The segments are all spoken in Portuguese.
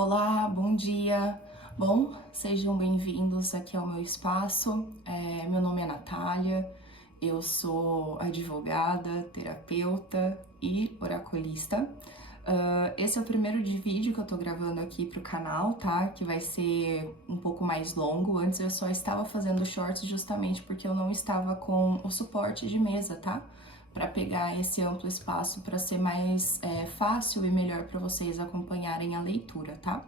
Olá, bom dia. Bom, sejam bem-vindos aqui ao meu espaço. Meu nome é Natália, eu sou advogada, terapeuta e oraculista. Esse é o primeiro vídeo que eu tô gravando aqui pro canal, tá? Que vai ser um pouco mais longo. Antes eu só estava fazendo shorts justamente porque eu não estava com o suporte de mesa, tá? Para pegar esse amplo espaço para ser mais fácil e melhor para vocês acompanharem a leitura, tá?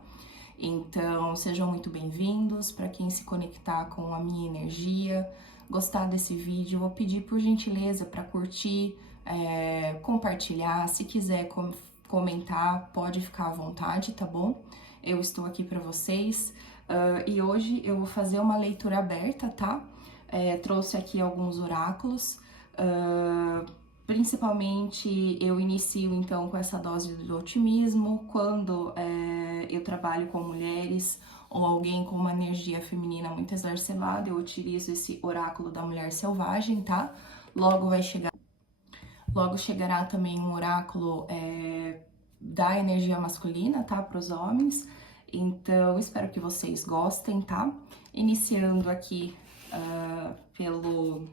Então, sejam muito bem-vindos. Para quem se conectar com a minha energia, gostar desse vídeo, eu vou pedir por gentileza para curtir, compartilhar. Se quiser comentar, pode ficar à vontade, tá bom? Eu estou aqui para vocês e hoje eu vou fazer uma leitura aberta, tá? Trouxe aqui alguns oráculos. Principalmente eu inicio então com essa dose do otimismo quando eu trabalho com mulheres ou alguém com uma energia feminina muito exacerbada. Eu utilizo esse oráculo da mulher selvagem, tá? Logo chegará também um oráculo da energia masculina, tá? Para os homens. Então espero que vocês gostem, tá? Iniciando aqui pelo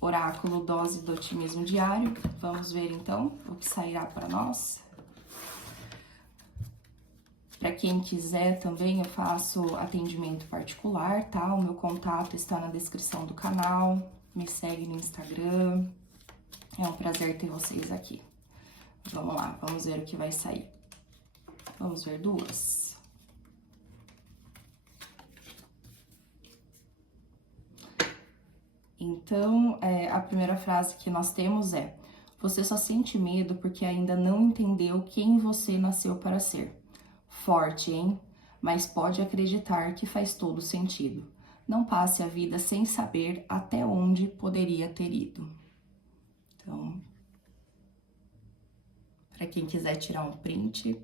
oráculo dose do otimismo diário. Vamos ver então o que sairá para nós. Para quem quiser também eu faço atendimento particular, tá? O meu contato está na descrição do canal. Me segue no Instagram. É um prazer ter vocês aqui. Vamos lá, vamos ver o que vai sair. Vamos ver duas. Então, a primeira frase que nós temos é: você só sente medo porque ainda não entendeu quem você nasceu para ser. Forte, hein? Mas pode acreditar que faz todo sentido. Não passe a vida sem saber até onde poderia ter ido. Então, para quem quiser tirar um print.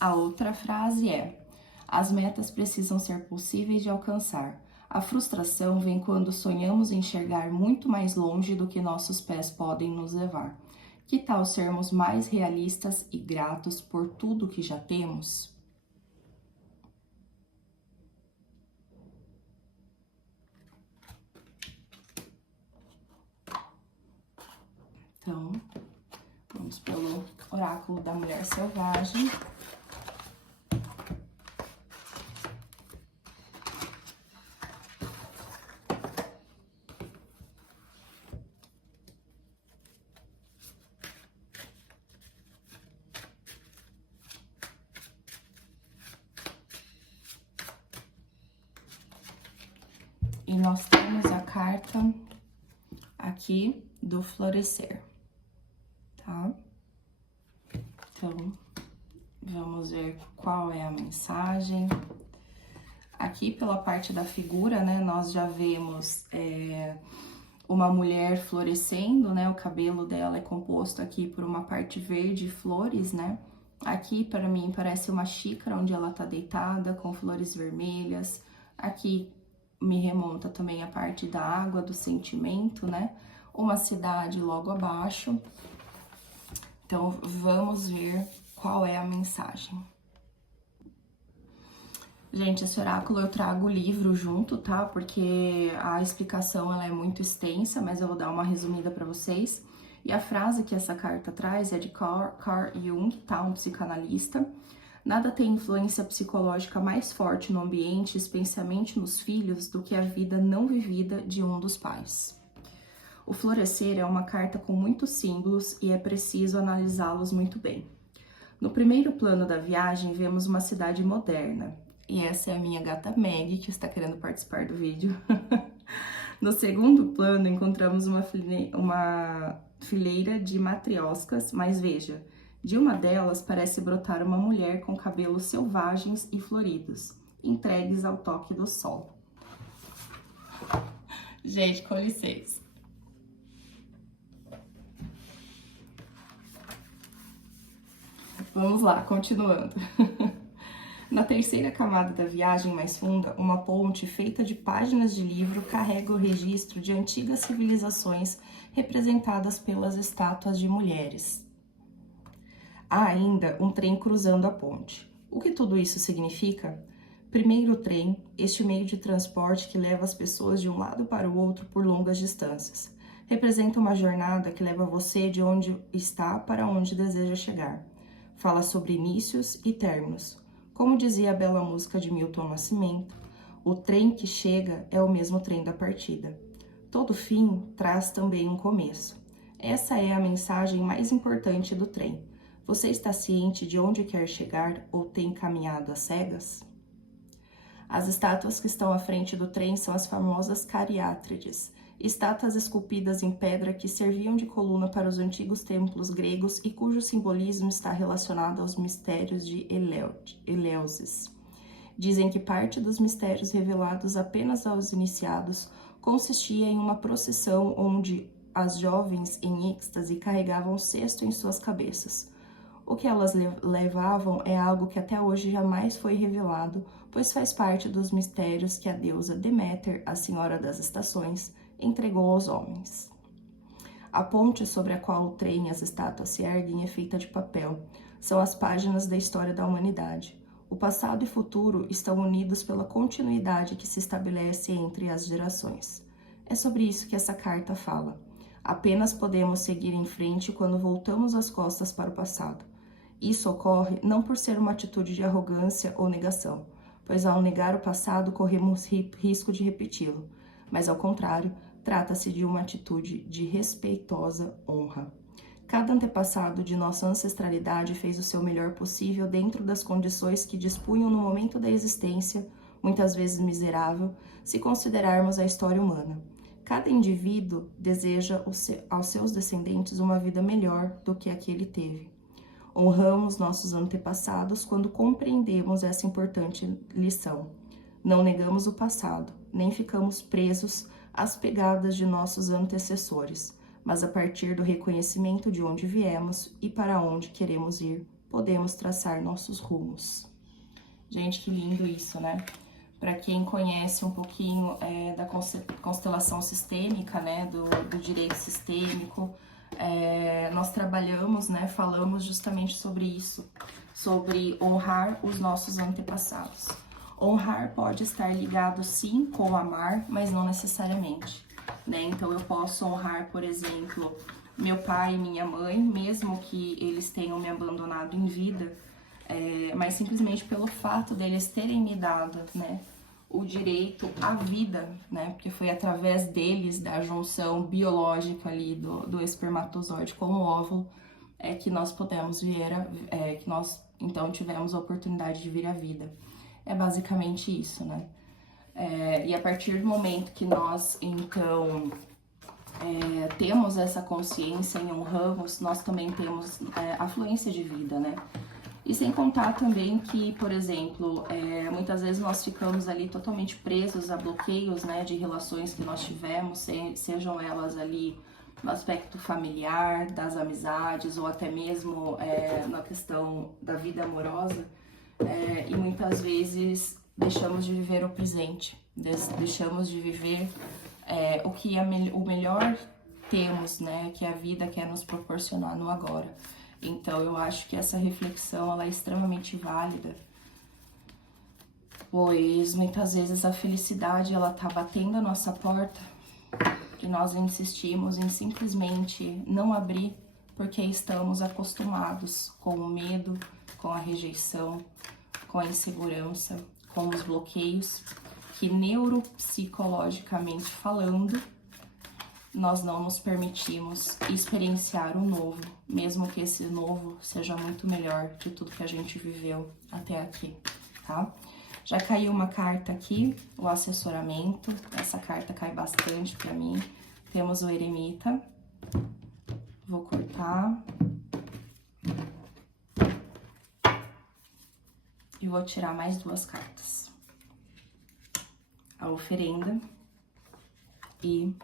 A outra frase é: as metas precisam ser possíveis de alcançar. A frustração vem quando sonhamos enxergar muito mais longe do que nossos pés podem nos levar. Que tal sermos mais realistas e gratos por tudo que já temos? Então, vamos pelo oráculo da mulher selvagem. E nós temos a carta aqui do florescer, tá? Então, vamos ver qual é a mensagem. Aqui pela parte da figura, né, nós já vemos uma mulher florescendo, né? O cabelo dela é composto aqui por uma parte verde e flores, né? Aqui, para mim, parece uma xícara onde ela tá deitada com flores vermelhas. Aqui me remonta também a parte da água, do sentimento, né? Uma cidade logo abaixo. Então, vamos ver qual é a mensagem. Gente, esse oráculo eu trago o livro junto, tá? Porque a explicação ela é muito extensa, mas eu vou dar uma resumida para vocês. E a frase que essa carta traz é de Carl Jung, tá? Um psicanalista. Nada tem influência psicológica mais forte no ambiente, especialmente nos filhos, do que a vida não vivida de um dos pais. O florescer é uma carta com muitos símbolos e é preciso analisá-los muito bem. No primeiro plano da viagem, vemos uma cidade moderna. E essa é a minha gata Maggie, que está querendo participar do vídeo. No segundo plano, encontramos uma fileira de matrioscas, mas veja, de uma delas parece brotar uma mulher com cabelos selvagens e floridos, entregues ao toque do sol. Gente, com licença. Vamos lá, continuando. Na terceira camada da viagem mais funda, uma ponte feita de páginas de livro carrega o registro de antigas civilizações representadas pelas estátuas de mulheres. Há ainda um trem cruzando a ponte. O que tudo isso significa? Primeiro, o trem, este meio de transporte que leva as pessoas de um lado para o outro por longas distâncias. Representa uma jornada que leva você de onde está para onde deseja chegar. Fala sobre inícios e términos. Como dizia a bela música de Milton Nascimento, o trem que chega é o mesmo trem da partida. Todo fim traz também um começo. Essa é a mensagem mais importante do trem. Você está ciente de onde quer chegar ou tem caminhado às cegas? As estátuas que estão à frente do trem são as famosas cariátrides, estátuas esculpidas em pedra que serviam de coluna para os antigos templos gregos e cujo simbolismo está relacionado aos mistérios de Eleusis. Dizem que parte dos mistérios revelados apenas aos iniciados consistia em uma procissão onde as jovens em êxtase carregavam um cesto em suas cabeças. O que elas levavam é algo que até hoje jamais foi revelado, pois faz parte dos mistérios que a deusa Deméter, a senhora das estações, entregou aos homens. A ponte sobre a qual o trem e as estátuas se erguem é feita de papel. São as páginas da história da humanidade. O passado e o futuro estão unidos pela continuidade que se estabelece entre as gerações. É sobre isso que essa carta fala. Apenas podemos seguir em frente quando voltamos as costas para o passado. Isso ocorre não por ser uma atitude de arrogância ou negação, pois ao negar o passado corremos risco de repeti-lo, mas ao contrário, trata-se de uma atitude de respeitosa honra. Cada antepassado de nossa ancestralidade fez o seu melhor possível dentro das condições que dispunham no momento da existência, muitas vezes miserável, se considerarmos a história humana. Cada indivíduo deseja aos seus descendentes uma vida melhor do que a que ele teve. Honramos nossos antepassados quando compreendemos essa importante lição. Não negamos o passado, nem ficamos presos às pegadas de nossos antecessores, mas a partir do reconhecimento de onde viemos e para onde queremos ir, podemos traçar nossos rumos. Gente, que lindo isso, né? Para quem conhece um pouquinho da constelação sistêmica, né, do direito sistêmico, nós trabalhamos, né, falamos justamente sobre isso, sobre honrar os nossos antepassados. Honrar pode estar ligado sim com amar, mas não necessariamente, né? Então eu posso honrar, por exemplo, meu pai e minha mãe, mesmo que eles tenham me abandonado em vida, mas simplesmente pelo fato deles terem me dado, né, o direito à vida, né, porque foi através deles, da junção biológica ali do espermatozoide com o óvulo, que nós podemos que nós então tivemos a oportunidade de vir à vida. É basicamente isso, né? E a partir do momento que nós, então, temos essa consciência e honramos, nós também temos a fluência de vida, né? E sem contar também que, por exemplo, muitas vezes nós ficamos ali totalmente presos a bloqueios, né, de relações que nós tivemos, sejam elas ali no aspecto familiar, das amizades, ou até mesmo na questão da vida amorosa, e muitas vezes deixamos de viver o presente, deixamos de viver o que o melhor temos, né, que a vida quer nos proporcionar no agora. Então, eu acho que essa reflexão ela é extremamente válida, pois muitas vezes a felicidade ela tá batendo a nossa porta e nós insistimos em simplesmente não abrir porque estamos acostumados com o medo, com a rejeição, com a insegurança, com os bloqueios que neuropsicologicamente falando, nós não nos permitimos experienciar o novo, mesmo que esse novo seja muito melhor de tudo que a gente viveu até aqui, tá? Já caiu uma carta aqui, o assessoramento, essa carta cai bastante pra mim. Temos o eremita, vou cortar. E vou tirar mais duas cartas. A oferenda e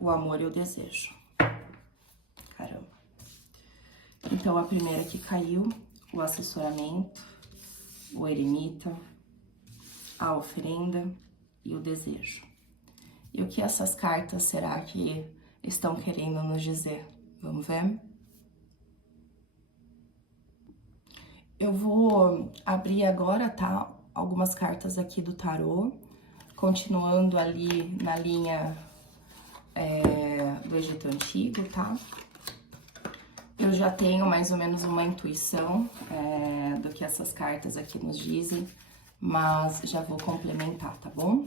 o amor e o desejo. Caramba. Então, a primeira que caiu, o assessoramento, o eremita, a oferenda e o desejo. E o que essas cartas será que estão querendo nos dizer? Vamos ver? Eu vou abrir agora, tá? Algumas cartas aqui do tarô, continuando ali na linha do Egito Antigo, tá? Eu já tenho mais ou menos uma intuição do que essas cartas aqui nos dizem, mas já vou complementar, tá bom?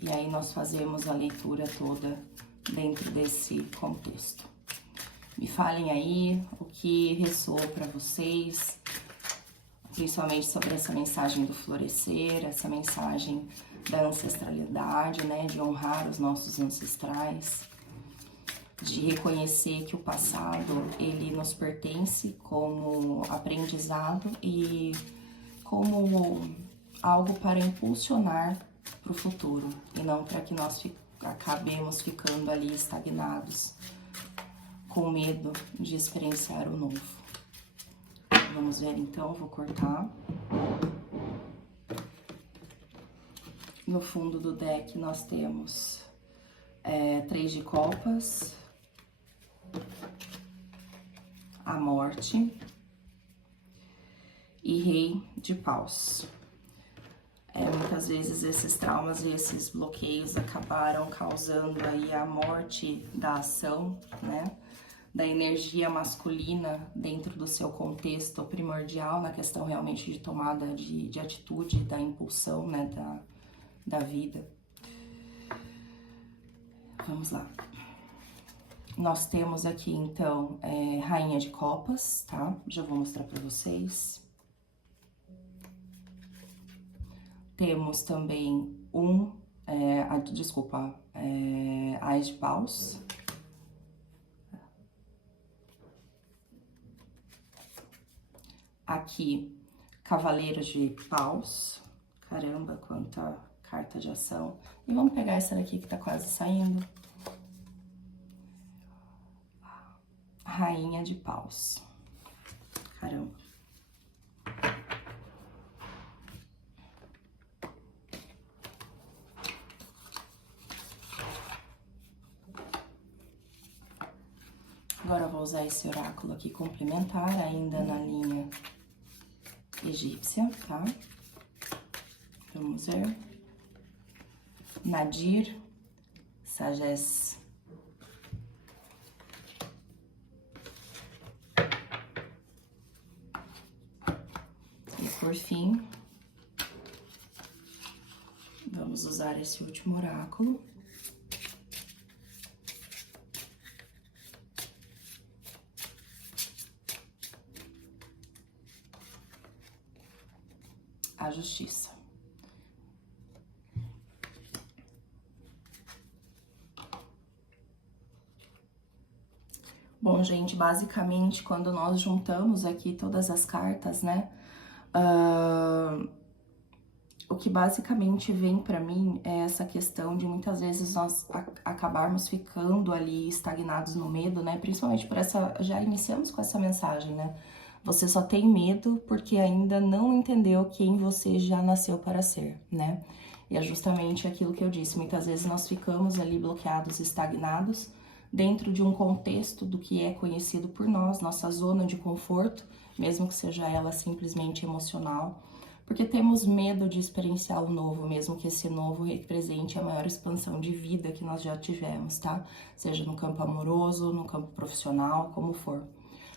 E aí nós fazemos a leitura toda dentro desse contexto. Me falem aí o que ressoou para vocês, principalmente sobre essa mensagem do florescer, essa mensagem da ancestralidade, né, de honrar os nossos ancestrais, de reconhecer que o passado, ele nos pertence como aprendizado e como algo para impulsionar para o futuro, e não para que nós acabemos ficando ali estagnados, com medo de experienciar o novo. Vamos ver então, vou cortar. No fundo do deck nós temos 3 de copas, a morte e rei de paus. Muitas vezes esses traumas e esses bloqueios acabaram causando aí a morte da ação, né? Da energia masculina dentro do seu contexto primordial, na questão realmente de tomada de atitude, da impulsão, né, da vida. Vamos lá. Nós temos aqui, então, Rainha de Copas, tá? Já vou mostrar pra vocês. Temos também Ás de Paus. Aqui, Cavaleiro de Paus. Caramba, quanta carta de ação. E vamos pegar essa daqui que tá quase saindo. Rainha de Paus. Caramba. Agora eu vou usar esse oráculo aqui complementar, ainda na linha egípcia, tá? Vamos ver. Nadir, Sagesse. E por fim, vamos usar esse último oráculo. A Justiça. Bom, gente, basicamente, quando nós juntamos aqui todas as cartas, né, o que basicamente vem pra mim é essa questão de muitas vezes nós acabarmos ficando ali estagnados no medo, né, principalmente por essa, já iniciamos com essa mensagem, né, você só tem medo porque ainda não entendeu quem você já nasceu para ser, né, e é justamente aquilo que eu disse, muitas vezes nós ficamos ali bloqueados, estagnados, dentro de um contexto do que é conhecido por nós, nossa zona de conforto, mesmo que seja ela simplesmente emocional, porque temos medo de experienciar o novo, mesmo que esse novo represente a maior expansão de vida que nós já tivemos, tá? Seja no campo amoroso, no campo profissional, como for.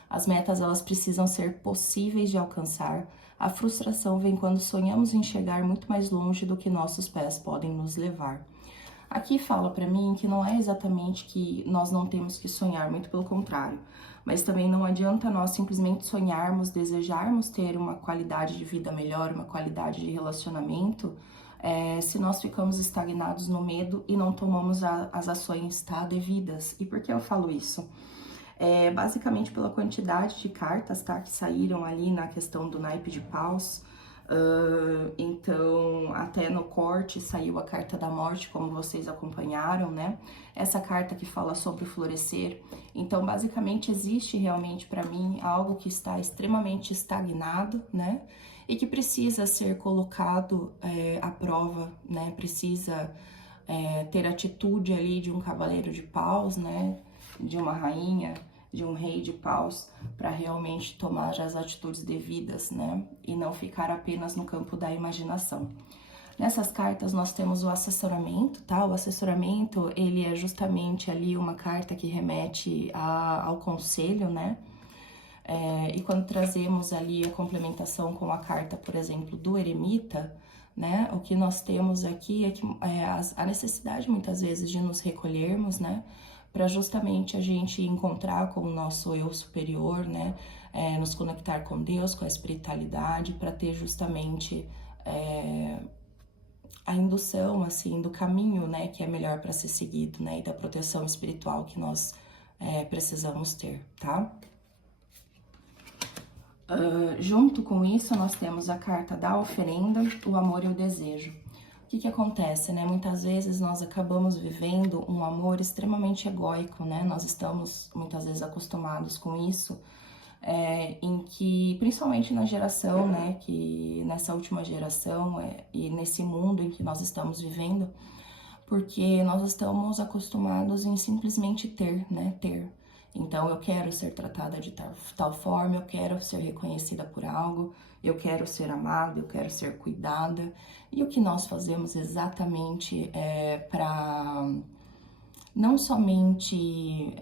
As metas, elas precisam ser possíveis de alcançar. A frustração vem quando sonhamos em chegar muito mais longe do que nossos pés podem nos levar. Aqui fala pra mim que não é exatamente que nós não temos que sonhar, muito pelo contrário. Mas também não adianta nós simplesmente sonharmos, desejarmos ter uma qualidade de vida melhor, uma qualidade de relacionamento, se nós ficamos estagnados no medo e não tomamos as ações, tá, devidas. E por que eu falo isso? Basicamente pela quantidade de cartas, tá, que saíram ali na questão do naipe de paus. Então, até no corte saiu a carta da morte, como vocês acompanharam, né? Essa carta que fala sobre o florescer. Então, basicamente, existe realmente para mim algo que está extremamente estagnado, né? E que precisa ser colocado à prova, né? Precisa ter atitude ali de um cavaleiro de paus, né? De uma rainha de um rei de paus para realmente tomar as atitudes devidas, né? E não ficar apenas no campo da imaginação. Nessas cartas nós temos o assessoramento, tá? O assessoramento, ele é justamente ali uma carta que remete ao conselho, né? E quando trazemos ali a complementação com a carta, por exemplo, do eremita, né? O que nós temos aqui é que a necessidade muitas vezes de nos recolhermos, né? Para justamente a gente encontrar com o nosso eu superior, né? Nos conectar com Deus, com a espiritualidade, para ter justamente a indução, assim, do caminho, né, que é melhor para ser seguido, né, e da proteção espiritual que nós precisamos ter, tá? Junto com isso, nós temos a carta da oferenda, o amor e o desejo. O que acontece, né? Muitas vezes nós acabamos vivendo um amor extremamente egóico, né? Nós estamos muitas vezes acostumados com isso, em que, principalmente na geração, né, que nessa última geração e nesse mundo em que nós estamos vivendo, porque nós estamos acostumados em simplesmente ter, né, ter. Então, eu quero ser tratada de tal forma, eu quero ser reconhecida por algo, eu quero ser amada, eu quero ser cuidada. E o que nós fazemos exatamente para não somente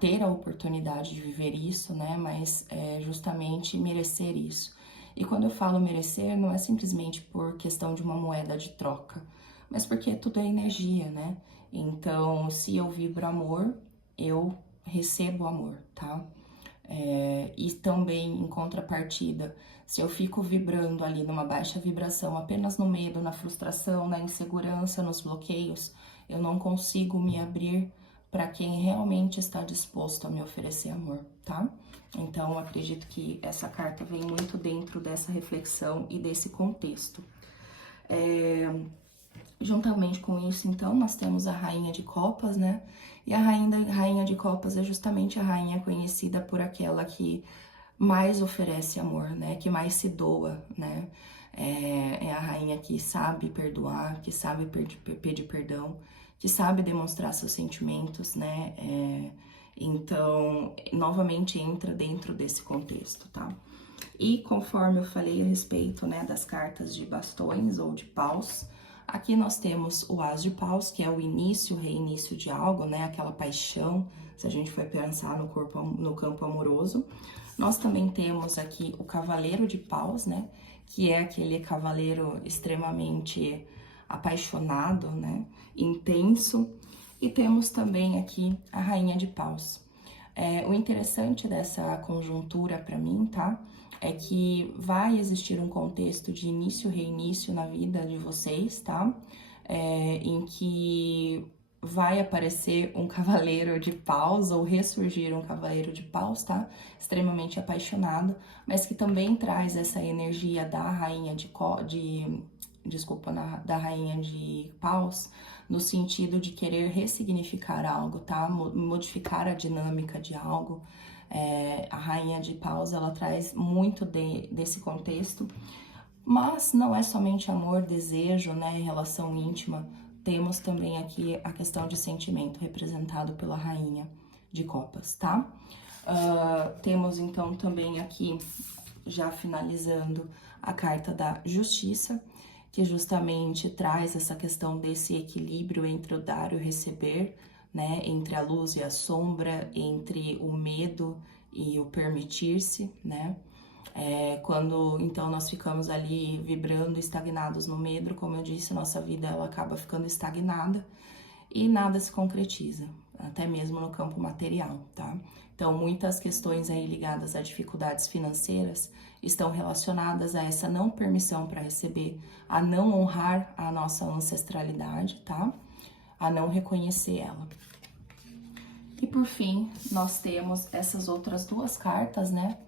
ter a oportunidade de viver isso, né, mas justamente merecer isso. E quando eu falo merecer, não é simplesmente por questão de uma moeda de troca, mas porque tudo é energia, né? Então, se eu vibro amor, eu recebo amor, tá? E também, em contrapartida, se eu fico vibrando ali numa baixa vibração, apenas no medo, na frustração, na insegurança, nos bloqueios, eu não consigo me abrir para quem realmente está disposto a me oferecer amor, tá? Então, eu acredito que essa carta vem muito dentro dessa reflexão e desse contexto. Juntamente com isso, então, nós temos a Rainha de Copas, né? E a Rainha de Copas é justamente a rainha conhecida por aquela que mais oferece amor, né? Que mais se doa, né? É a rainha que sabe perdoar, que sabe pedir perdão, que sabe demonstrar seus sentimentos, né? Então, novamente entra dentro desse contexto, tá? E conforme eu falei a respeito, né, das cartas de bastões ou de paus, aqui nós temos o As de Paus, que é o início, o reinício de algo, né? Aquela paixão, se a gente for pensar no campo amoroso. Nós também temos aqui o Cavaleiro de Paus, né? Que é aquele cavaleiro extremamente apaixonado, né? Intenso. E temos também aqui a Rainha de Paus. O interessante dessa conjuntura para mim, tá? É que vai existir um contexto de início e reinício na vida de vocês, tá? Em que vai aparecer um cavaleiro de paus ou ressurgir um cavaleiro de paus, tá? Extremamente apaixonado, mas que também traz essa energia da rainha da rainha de paus, no sentido de querer ressignificar algo, tá? Modificar a dinâmica de algo. A rainha de paus, ela traz muito desse contexto, mas não é somente amor, desejo, né, relação íntima. Temos também aqui a questão de sentimento representado pela rainha de copas, tá? Temos então também aqui, já finalizando, a carta da justiça, que justamente traz essa questão desse equilíbrio entre o dar e o receber, né, entre a luz e a sombra, entre o medo e o permitir-se, né? Quando então nós ficamos ali vibrando, estagnados no medo, como eu disse, nossa vida ela acaba ficando estagnada e nada se concretiza, até mesmo no campo material, tá? Então, muitas questões aí ligadas a dificuldades financeiras estão relacionadas a essa não permissão para receber, a não honrar a nossa ancestralidade, tá? A não reconhecer ela. E por fim, nós temos essas outras duas cartas, né?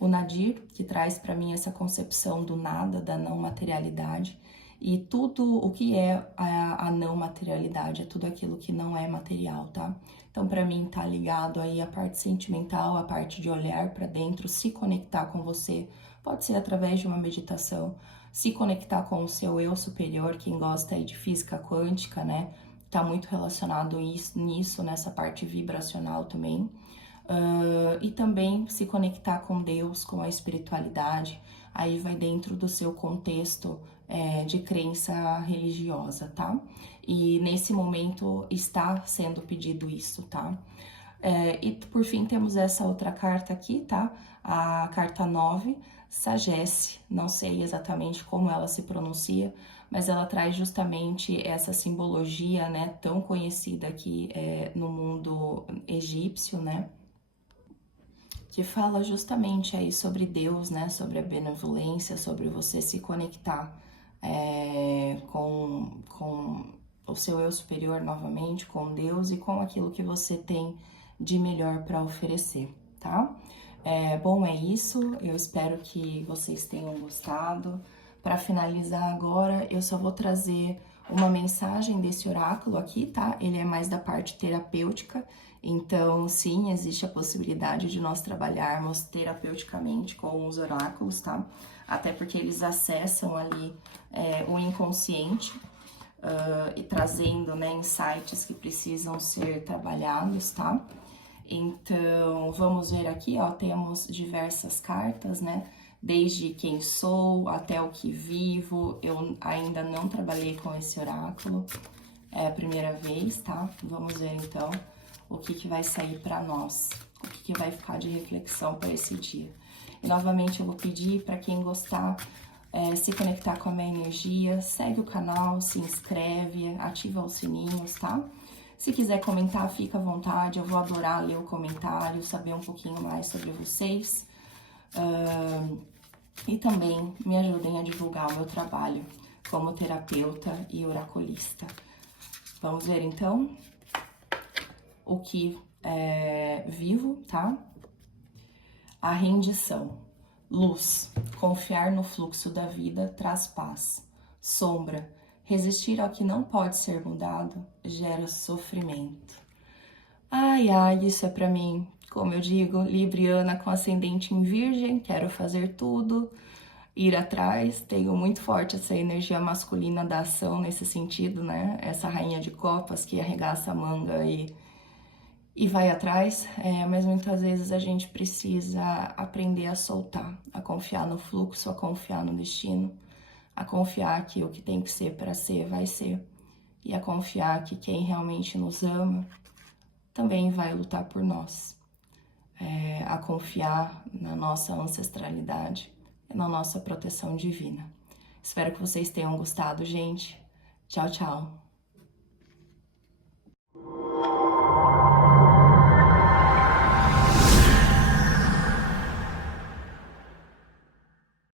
O Nadir, que traz para mim essa concepção do nada, da não materialidade, e tudo o que é a não materialidade, é tudo aquilo que não é material, tá? Então, para mim, tá ligado aí a parte sentimental, a parte de olhar para dentro, se conectar com você, pode ser através de uma meditação, se conectar com o seu eu superior, quem gosta aí de física quântica, né? Tá muito relacionado nisso, nessa parte vibracional também. e também se conectar com Deus, com a espiritualidade, aí vai dentro do seu contexto de crença religiosa, tá? E nesse momento está sendo pedido isso, tá? E por fim temos essa outra carta aqui, tá? A carta 9, Sagesse, não sei exatamente como ela se pronuncia, mas ela traz justamente essa simbologia, né, tão conhecida aqui no mundo egípcio, né? Que fala justamente aí sobre Deus, né, sobre a benevolência, sobre você se conectar com o seu eu superior novamente, com Deus e com aquilo que você tem de melhor para oferecer, tá? Bom, é isso, eu espero que vocês tenham gostado. Para finalizar agora, eu só vou trazer uma mensagem desse oráculo aqui, tá? Ele é mais da parte terapêutica, então sim, existe a possibilidade de nós trabalharmos terapeuticamente com os oráculos, tá? Até porque eles acessam ali o inconsciente e trazendo, né, insights que precisam ser trabalhados, tá? Então, vamos ver aqui, ó, temos diversas cartas, né? Desde quem sou até o que vivo. Eu ainda não trabalhei com esse oráculo, é a primeira vez, tá? Vamos ver então o que vai sair para nós, o que vai ficar de reflexão para esse dia. E novamente eu vou pedir para quem gostar se conectar com a minha energia, segue o canal, se inscreve, ativa os sininhos, tá? Se quiser comentar, fica à vontade, eu vou adorar ler o comentário, saber um pouquinho mais sobre vocês. E também me ajudem a divulgar o meu trabalho como terapeuta e oraculista. Vamos ver então o que vivo, tá? A rendição. Luz. Confiar no fluxo da vida traz paz. Sombra. Resistir ao que não pode ser mudado gera sofrimento. Ai, ai, isso é pra mim. Como eu digo, libriana com ascendente em virgem, quero fazer tudo, ir atrás. Tenho muito forte essa energia masculina da ação nesse sentido, né? Essa rainha de copas que arregaça a manga e vai atrás, mas muitas vezes a gente precisa aprender a soltar, a confiar no fluxo, a confiar no destino, a confiar que o que tem que ser para ser, vai ser, e a confiar que quem realmente nos ama também vai lutar por nós, a confiar na nossa ancestralidade e na nossa proteção divina. Espero que vocês tenham gostado, gente. Tchau, tchau!